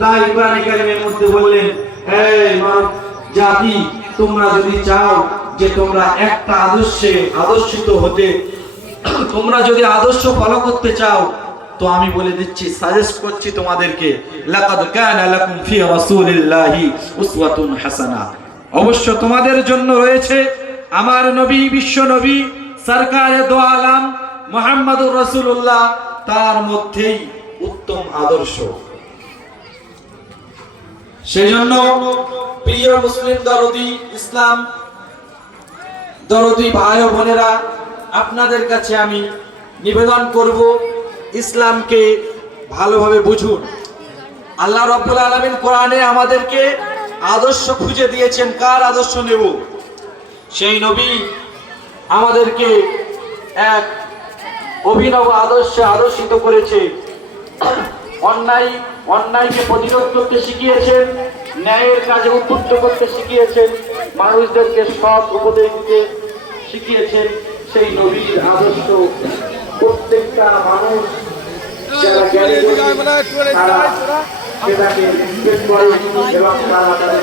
তাই কোরআন কারীমের মধ্যে বললেন, এই মানব জাতি, তোমরা যদি চাও যে তোমরা একটা আদর্শে আদর্শিত হতে, তোমরা যদি আদর্শ ফলো করতে চাও, তো আমি বলে দিচ্ছি, সাজেস্ট করছি তোমাদেরকে, লাকাদ কানা লাকুম ফি রাসূলিল্লাহি উসওয়াতুন হাসানাহ। অবশ্য তোমাদের জন্য রয়েছে আমার নবী, বিশ্ব নবী সরকারে দো আলম মুহাম্মদুর রাসূলুল্লাহ, তার মধ্যেই উত্তম আদর্শ। সেজন্য প্রিয় মুসলিম দরদি, ইসলাম দরদি ভাই ও বোনেরা, আপনাদের কাছে আমি নিবেদন করব, ইসলামকে ভালোভাবে বুঝুন। আল্লাহ রাব্বুল আলামিন কোরআনে আমাদেরকে আদর্শ খুঁজে দিয়েছেন। কার আদর্শ নেব? সেই নবী আমাদেরকে এক অভিনব আদর্শে আদর্শিত করেছে। অন্যায়কে প্রতিরোধ করতে শিখিয়েছেন, ন্যায়ের কাজে উদ্বুদ্ধ করতে শিখিয়েছেন, মানুষদেরকে সৎ উপদেশ দিতে শিখিয়েছেন। সেই নবীর আদর্শ প্রত্যেকটা মানুষ যারা জ্ঞানী তারা সেটাকে রিসপেক্ট করে এবং তারা তাদের